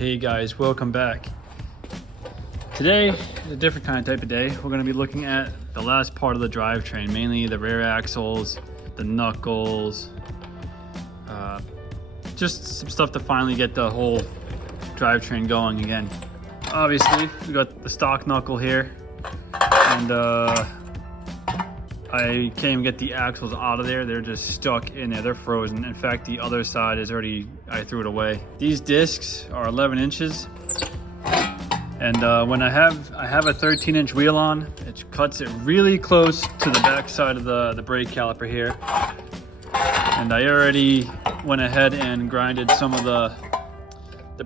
Hey guys, welcome back. Today is a different kind of type of day. We're going to be looking at the last part of the drivetrain, mainly the rear axles, the knuckles, just some stuff to finally get the whole drivetrain going again. Obviously, we got the stock knuckle here, and I can't even get the axles out of there. They're just stuck in there. They're frozen. In fact, the other side is already, I threw it away. These discs are 11 inches. And when I have a 13-inch wheel on, it cuts it really close to the back side of the brake caliper here. And I already went ahead and grinded some of the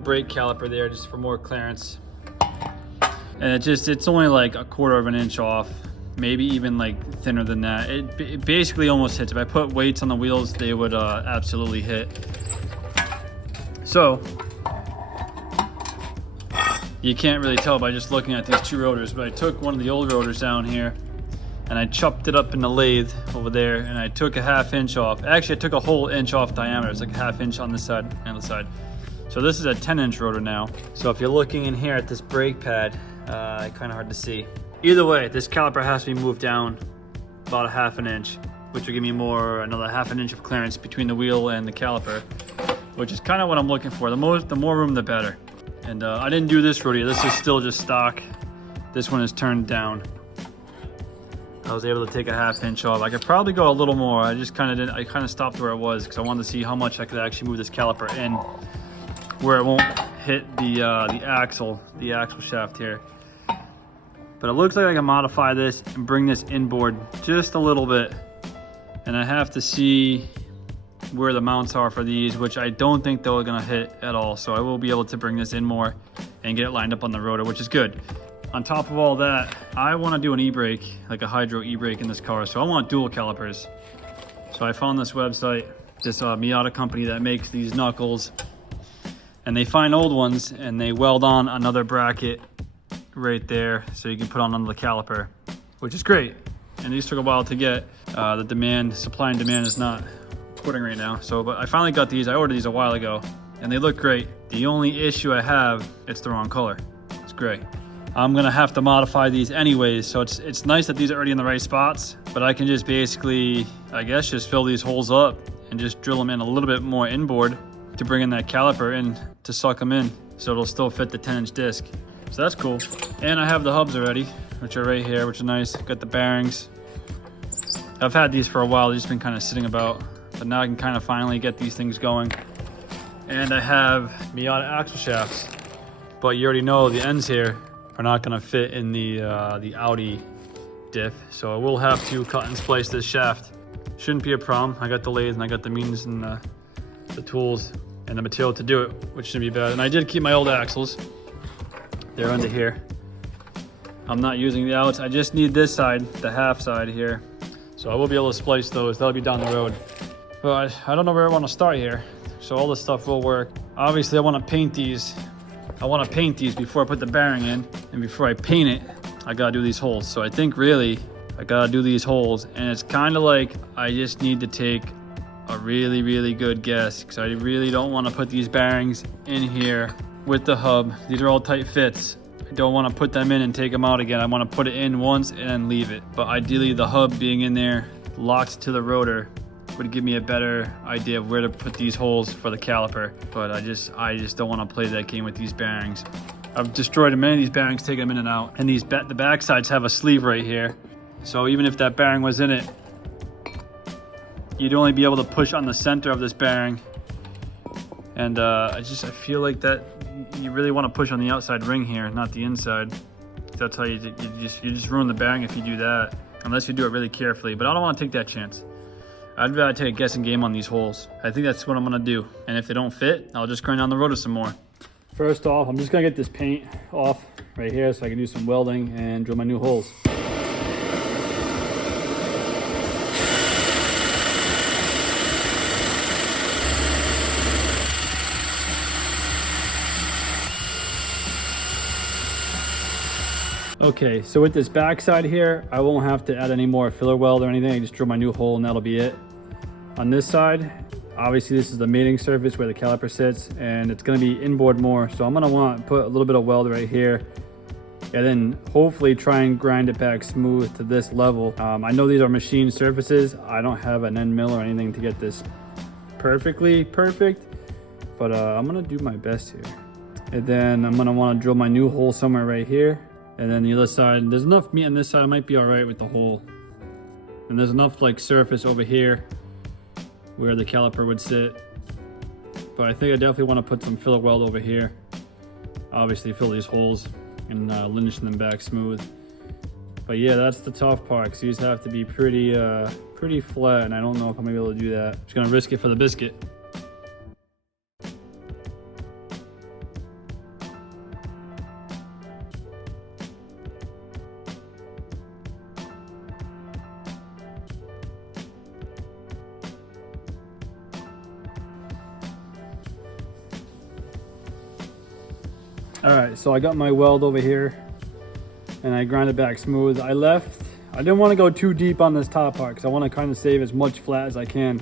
brake caliper there just for more clearance. And it's only like 1/4 of an inch off. Maybe even like thinner than that. It basically almost hits. If I put weights on the wheels, they would absolutely hit. So you can't really tell by just looking at these two rotors, but I took one of the old rotors down here and I chopped it up in the lathe over there, and I took a 1/2 inch off. Actually, I took a whole inch off diameter. It's like a 1/2 inch on this side and the side. So this is a 10-inch rotor now. So if you're looking in here at this brake pad, kind of hard to see. Either way, this caliper has to be moved down about a 1/2 inch, which will give me another 1/2 inch of clearance between the wheel and the caliper, which is kind of what I'm looking for. The more room, the better. And I didn't do this rotor. This is still just stock. This one is turned down. I was able to take a 1/2 inch off. I could probably go a little more. I just kind of didn't. I kind of stopped where it was because I wanted to see how much I could actually move this caliper in, where it won't hit the axle shaft here. But it looks like I can modify this and bring this inboard just a little bit. And I have to see where the mounts are for these, which I don't think they're gonna hit at all. So I will be able to bring this in more and get it lined up on the rotor, which is good. On top of all that, I wanna do an e-brake, like a hydro e-brake in this car. So I want DUAL calipers. So I found this website, this Miata company that makes these knuckles. And they find old ones and they weld on another bracket right there so you can put on the caliper, which is great. And these took a while to get. The supply and demand is not putting right now. But I finally got these. I ordered these a while ago and they look great. The only issue I have, it's the wrong color. It's gray. I'm gonna have to modify these anyways, so it's nice that these are already in the right spots, but I can just basically, I guess, just fill these holes up and just drill them in a little bit more inboard to bring in that caliper in to suck them in so it'll still fit the 10-inch disc. So that's cool. And I have the hubs already, which are right here, which is nice. Got the bearings. I've had these for a while. They've just been kind of sitting about, but now I can kind of finally get these things going. And I have Miata axle shafts, but you already know the ends here are not going to fit in the Audi diff, so I will have to cut and splice this shaft. Shouldn't be a problem. I got the lathe and I got the means and the tools and the material to do it, which shouldn't be bad. And I did keep my old axles. They're under here. I'm not using the outs. I just need this side, the half side here. So I will be able to splice those. That'll be down the road. But I don't know where I want to start here. So all this stuff will work. Obviously I want to paint these. I want to paint these before I put the bearing in. And before I paint it, I gotta do these holes. So I think really I gotta do these holes. And it's kind of like I just need to take a really, really good guess, because I really don't want to put these bearings in here with the hub. These are all tight fits. I don't want to put them in and take them out again. I want to put it in once and then leave it. But ideally the hub being in there locked to the rotor would give me a better idea of where to put these holes for the caliper. But I just don't want to play that game with these bearings. I've destroyed many of these bearings, taking them in and out. And the back sides have a sleeve right here. So even if that bearing was in it, you'd only be able to push on the center of this bearing. And I feel like that you really want to push on the outside ring here, not the inside. That's how you just ruin the bearing if you do that, unless you do it really carefully. But I don't want to take that chance. I'd rather take a guessing game on these holes. I think that's what I'm gonna do. And if they don't fit, I'll just grind down the rotor some more. First off, I'm just gonna get this paint off right here so I can do some welding and drill my new holes. Okay, so with this back side here, I won't have to add any more filler weld or anything. I just drill my new hole and that'll be it. On this side, Obviously this is the mating surface where the caliper sits, and it's going to be inboard more, so I'm going to want to put a little bit of weld right here, and then hopefully try and grind it back smooth to this level. I know these are machine surfaces. I don't have an end mill or anything to get this perfectly perfect, but I'm going to do my best here. And then I'm going to want to drill my new hole somewhere right here, and then the other side, there's enough meat on this side, I might be all right with the hole, and there's enough like surface over here where the caliper would sit. But I think I definitely want to put some filler weld over here. Obviously fill these holes and lynch them back smooth. But yeah, that's the tough part, because these have to be pretty flat, and I don't know if I'm gonna be able to do that. Just gonna risk it for the biscuit. All right, so I got my weld over here and I grind it back smooth. I didn't want to go too deep on this top part because I want to kind of save as much flat as I can.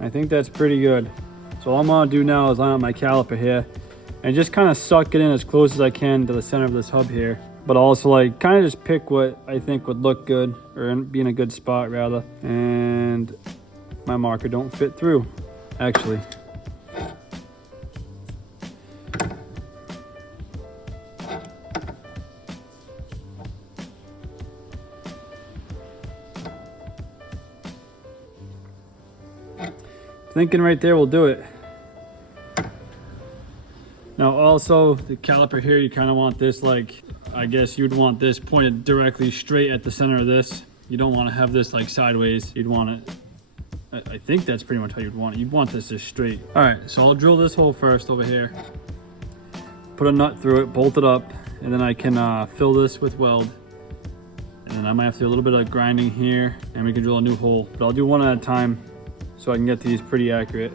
I think that's pretty good. So all I'm gonna do now is line up my caliper here and just kind of suck it in as close as I can to the center of this hub here. But also like kind of just pick what I think would look good, or be in a good spot rather. And my marker don't fit through, actually. Thinking right there will do it. Now also the caliper here, you kind of want this, like, I guess you'd want this pointed directly straight at the center of this. You don't want to have this like sideways. You'd want it, I think that's pretty much how you'd want it. You'd want this just straight. All right, so I'll drill this hole first over here, put a nut through it, bolt it up, and then I can fill this with weld. And then I might have to do a little bit of grinding here, and we can drill a new hole. But I'll do one at a time so I can get these pretty accurate.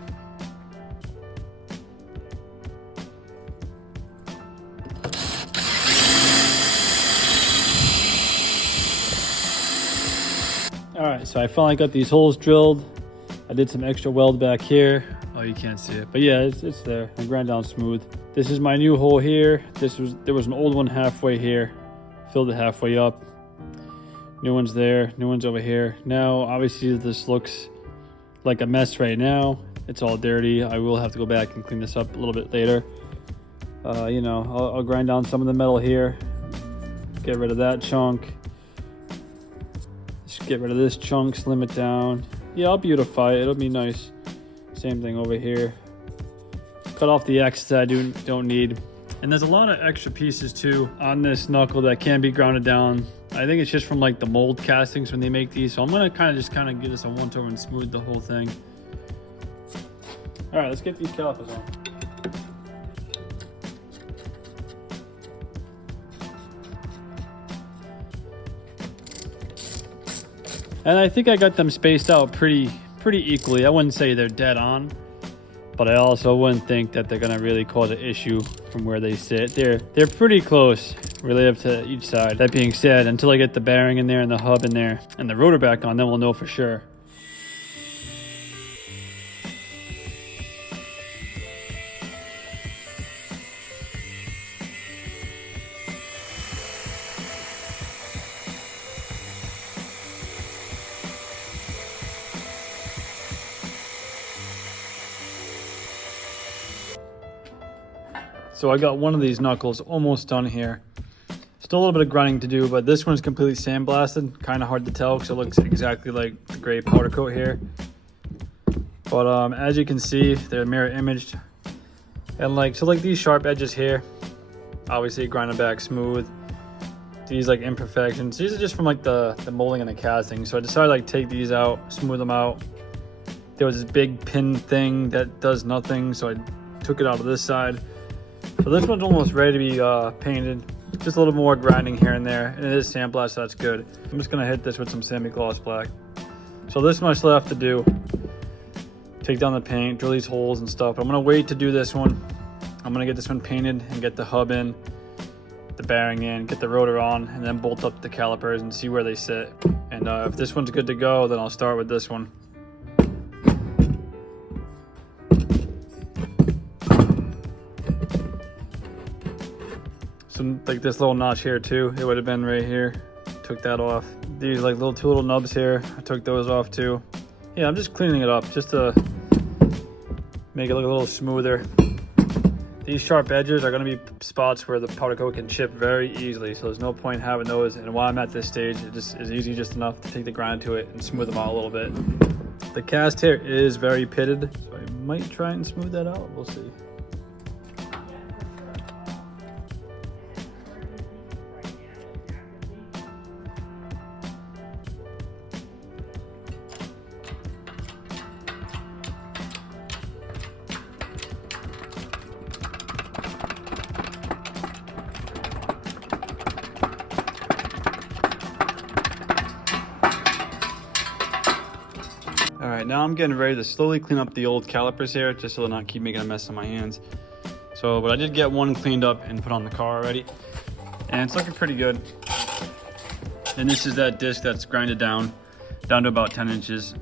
All right, so I finally got these holes drilled. I did some extra weld back here. Oh, you can't see it, but yeah, it's there. I grind down smooth. This is my new hole here. There was an old one halfway here. Filled it halfway up. New one's there, new one's over here. Now, obviously this looks like a mess right now. It's all dirty. I will have to go back and clean this up a little bit later. You know, I'll grind down some of the metal here. Get rid of that chunk. Just get rid of this chunk, slim it down. Yeah, I'll beautify it. It'll be nice. Same thing over here. Cut off the excess that I don't need. And there's a lot of extra pieces too on this knuckle that can be grounded down. I think it's just from like the mold castings when they make these. So I'm gonna kind of give this a once over and smooth the whole thing. All right, let's get these calipers on. And I think I got them spaced out pretty equally. I wouldn't say they're dead on, but I also wouldn't think that they're gonna really cause an issue from where they sit. They're pretty close relative to each side. That being said, until I get the bearing in there and the hub in there and the rotor back on, then we'll know for sure. So I got one of these knuckles almost done here. Still a little bit of grinding to do, but this one's completely sandblasted. Kind of hard to tell because it looks exactly like the gray powder coat here. But as you can see, they're mirror imaged. And like these sharp edges here, obviously grinding back smooth. These like imperfections, these are just from like the molding and the casting. So I decided like take these out, smooth them out. There was this big pin thing that does nothing, so I took it out of this side. So this one's almost ready to be painted. Just a little more grinding here and there, and it is sandblasted, so that's good. I'm just gonna hit this with some semi-gloss black. So this much left to do. Take down the paint, drill these holes and stuff. I'm gonna wait to do this one. I'm gonna get this one painted and get the hub in, the bearing in, get the rotor on, and then bolt up the calipers and see where they sit. And if this one's good to go, then I'll start with this one. So like this little notch here too, it would have been right here. Took that off. These like two little nubs here, I took those off too. Yeah, I'm just cleaning it up just to make it look a little smoother. These sharp edges are going to be spots where the powder coat can chip very easily, so there's no point having those. And while I'm at this stage, it just is easy just enough to take the grind to it and smooth them out a little bit. The cast here is very pitted, so I might try and smooth that out. We'll see. All right, now I'm getting ready to slowly clean up the old calipers here, just so they'll not keep making a mess on my hands. So, but I did get one cleaned up and put on the car already, and it's looking pretty good. And this is that disc that's grinded down to about 10 inches.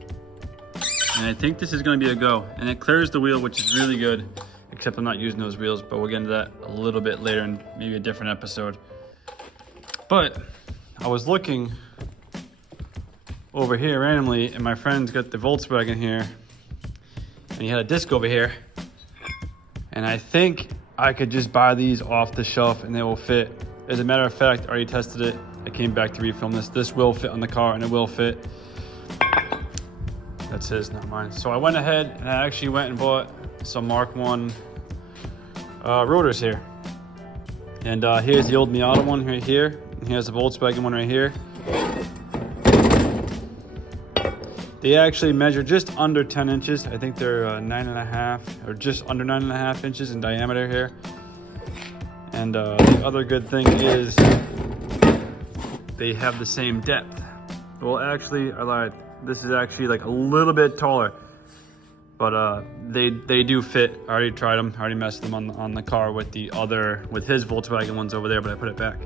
And I think this is gonna be a go. And it clears the wheel, which is really good, except I'm not using those wheels, but we'll get into that a little bit later in maybe a different episode. But I was looking over here randomly, and my friend's got the Volkswagen here, and he had a disc over here, and I think I could just buy these off the shelf and they will fit. As a matter of fact, I already tested it. I came back to refilm this. This will fit on the car, and it will fit. That's his, not mine. So I went ahead and I actually went and bought some Mark 1 rotors here. And here's the old Miata one right here, and here's the Volkswagen one right here. They actually measure just under 10 inches. I think they're 9.5 or just under 9.5 inches in diameter here. And the other good thing is they have the same depth. Well, actually, I lied. This is actually like a little bit taller, but they do fit. I already tried them. I already messed them on the car with his Volkswagen ones over there, but I put it back.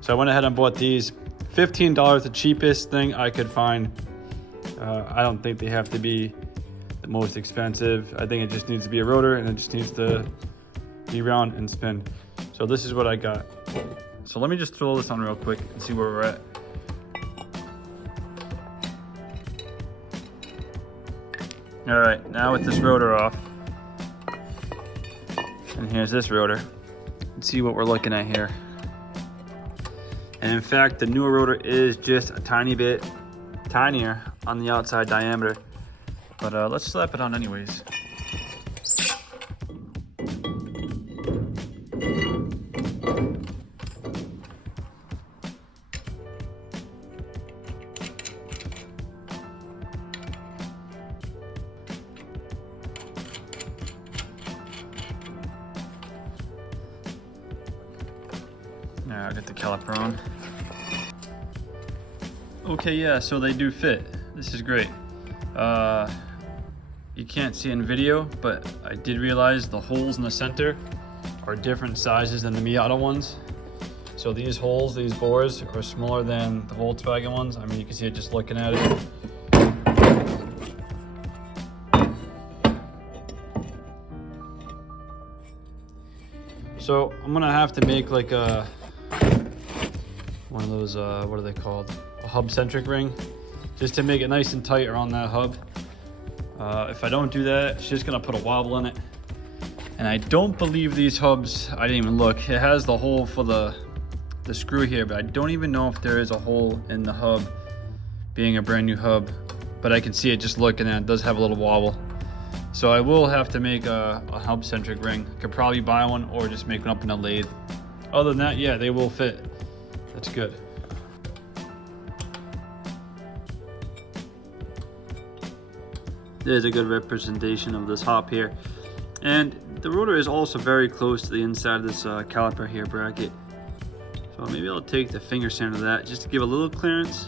So I went ahead and bought these. $15, the cheapest thing I could find. I don't think they have to be the most expensive. I think it just needs to be a rotor, and it just needs to be round and spin. So this is what I got. So let me just throw this on real quick and see where we're at. All right, now with this rotor off, and here's this rotor. Let's see what we're looking at here. And in fact, the newer rotor is just a tiny bit tinier on the outside diameter, but let's slap it on anyways. Now I'll get the caliper on. Okay, yeah, so they do fit. This is great. You can't see in video, but I did realize the holes in the center are different sizes than the Miata ones. So these holes, these bores, are smaller than the Volkswagen ones. I mean, you can see it just looking at it. So I'm gonna have to make like one of those, what are they called? A hub-centric ring, just to make it nice and tight around that hub. If I don't do that, it's just gonna put a wobble in it. And I don't believe these hubs, I didn't even look, it has the hole for the screw here, but I don't even know if there is a hole in the hub, being a brand new hub. But I can see it just looking at it, does have a little wobble. So I will have to make a hub-centric ring. Could probably buy one or just make one up in a lathe. Other than that, yeah, they will fit. That's good. There's a good representation of this hop here. And the rotor is also very close to the inside of this caliper here bracket. So maybe I'll take the finger sand of that just to give a little clearance.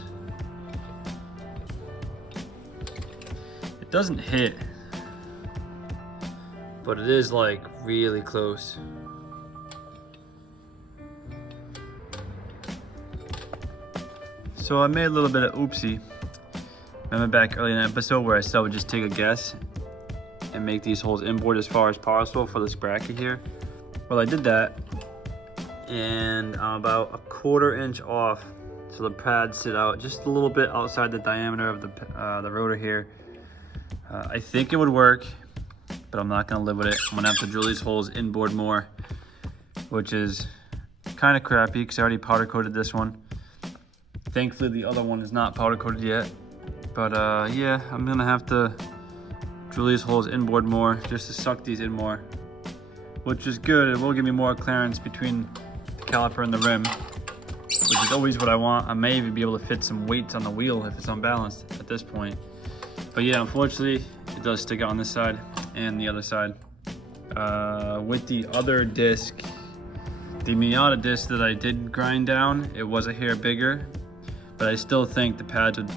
It doesn't hit, but it is like really close. So I made a little bit of oopsie. Remember back early in the episode where I said I would just take a guess and make these holes inboard as far as possible for this bracket here? Well, I did that, and I'm about 1/4 inch off, so the pads sit out just a little bit outside the diameter of the rotor here. I think it would work, but I'm not gonna live with it. I'm gonna have to drill these holes inboard more, which is kind of crappy because I already powder coated this one. Thankfully, the other one is not powder coated yet. But yeah, I'm gonna have to drill these holes inboard more just to suck these in more, which is good. It will give me more clearance between the caliper and the rim, which is always what I want. I may even be able to fit some weights on the wheel if it's unbalanced at this point. But yeah, unfortunately, it does stick out on this side and the other side. With the other disc, the Miata disc that I did grind down, it was a hair bigger, but I still think the pads would,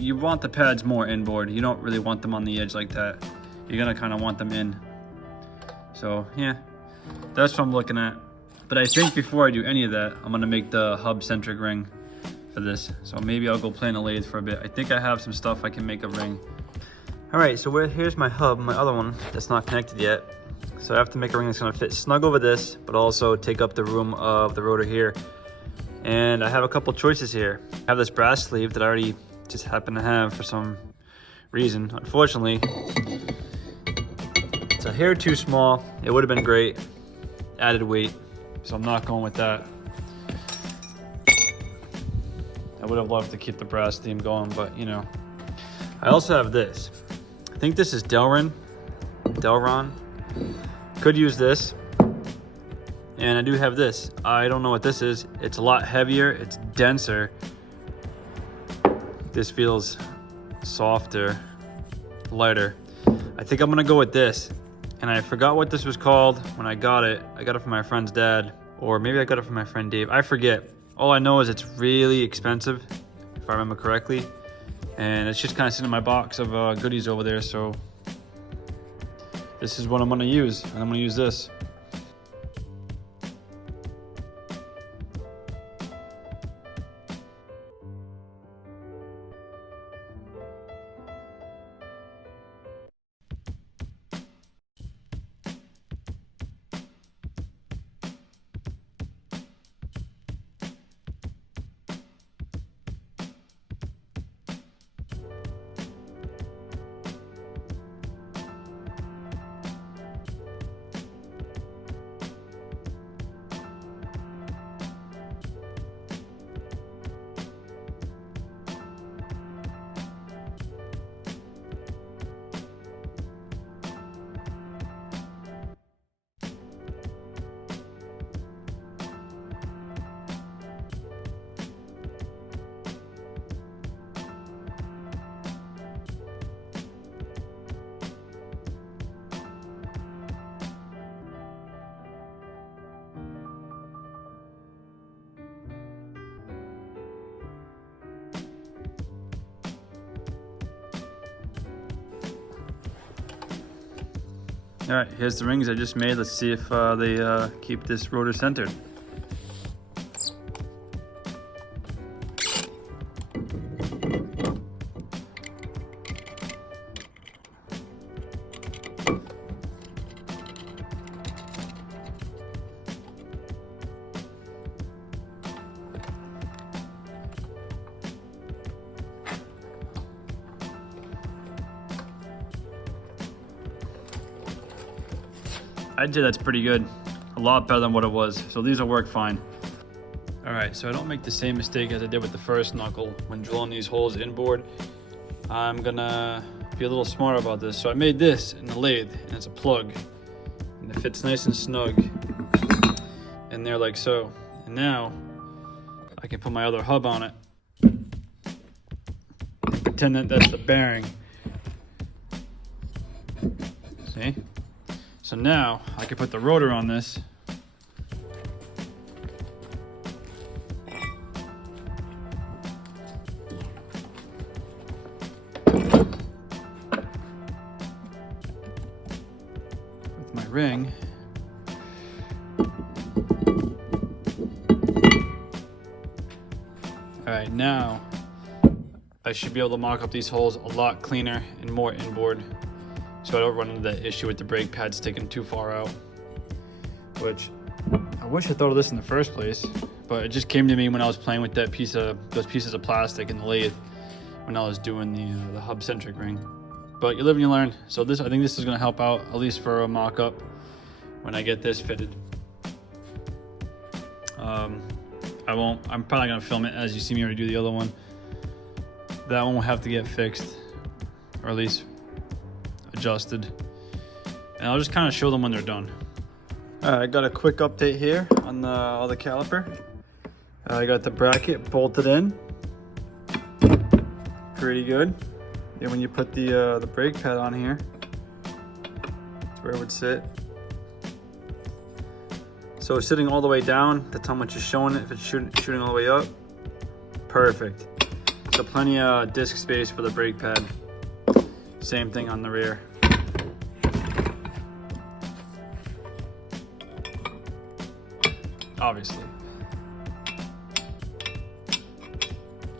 you want the pads more inboard. You don't really want them on the edge like that. You're gonna kind of want them in. So yeah, that's what I'm looking at. But I think before I do any of that, I'm gonna make the hub centric ring for this. So maybe I'll go play in a lathe for a bit. I think I have some stuff I can make a ring. All right, so here's my hub, my other one that's not connected yet. So I have to make a ring that's gonna fit snug over this, but also take up the room of the rotor here. And I have a couple choices here. I have this brass sleeve that I already just happen to have for some reason. Unfortunately, it's a hair too small. It would have been great, added weight, so I'm not going with that. I would have loved to keep the brass theme going, but you know. I also have this. I think this is Delron. Could use this. And I do have this. I don't know what this is. It's a lot heavier, it's denser. This feels softer, lighter. I think I'm gonna go with this. And I forgot what this was called when I got it. I got it from my friend's dad, or maybe I got it from my friend Dave. I forget. All I know is it's really expensive, if I remember correctly. And it's just kind of sitting in my box of goodies over there. So this is what I'm gonna use, and I'm gonna use this. All right, here's the rings I just made. Let's see if they keep this rotor centered. I'd say that's pretty good. A lot better than what it was. So these will work fine. All right, so I don't make the same mistake as I did with the first knuckle when drilling these holes inboard. I'm gonna be a little smarter about this. So I made this in the lathe, and it's a plug. And it fits nice and snug in there like so. And now I can put my other hub on it. And pretend that that's the bearing. See? So now I can put the rotor on this. With my ring. All right, now I should be able to mock up these holes a lot cleaner and more inboard, so I don't run into that issue with the brake pad sticking too far out, which I I wish I thought of this in the first place, but it just came to me when I was playing with those pieces of plastic in the lathe when I was doing the hub centric ring. But you live and you learn. So I think this is gonna help out, at least for a mock-up when I get this fitted. I'm probably gonna film it as you see me already do the other one. That one will have to get fixed, or at least adjusted. And I'll just kind of show them when they're done. All right, I got a quick update here on the caliper. I got the bracket bolted in. Pretty good. Then when you put the brake pad on here, that's where it would sit. So it's sitting all the way down. That's how much is showing it. If it's shooting all the way up, perfect. So plenty of disc space for the brake pad. Same thing on the rear. Obviously.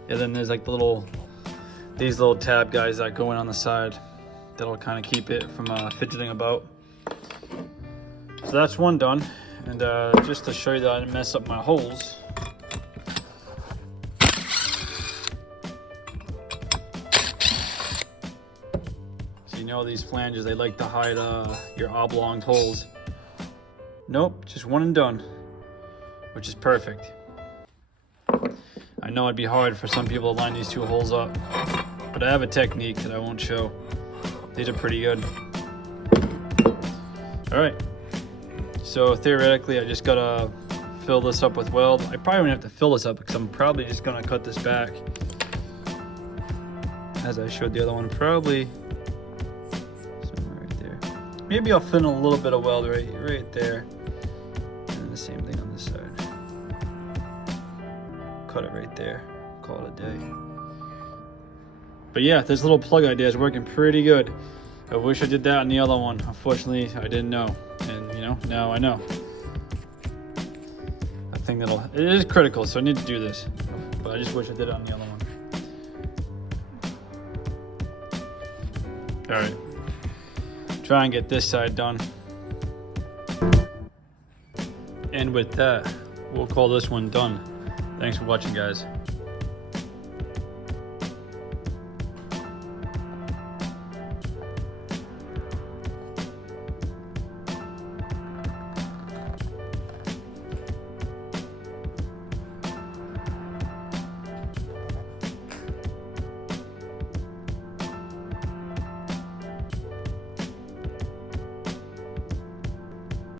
Yeah, then there's like these little tab guys that go in on the side. That'll kind of keep it from fidgeting about. So that's one done. And just to show you that I didn't mess up my holes. So you know these flanges, they like to hide your oblong holes. Nope, just one and done, which is perfect. I know it'd be hard for some people to line these two holes up, but I have a technique that I won't show. These are pretty good. All right. So theoretically, I just gotta fill this up with weld. I probably won't have to fill this up because I'm probably just gonna cut this back. As I showed the other one, probably somewhere right there. Maybe I'll fill in a little bit of weld right there. And then the same thing on this side. Cut it right there, call it a day. But yeah, this little plug idea is working pretty good. I wish I did that on the other one. Unfortunately, I didn't know. And you know, now I know. I think it is critical, so I need to do this. But I just wish I did it on the other one. All right, try and get this side done. And with that, we'll call this one done. Thanks for watching, guys.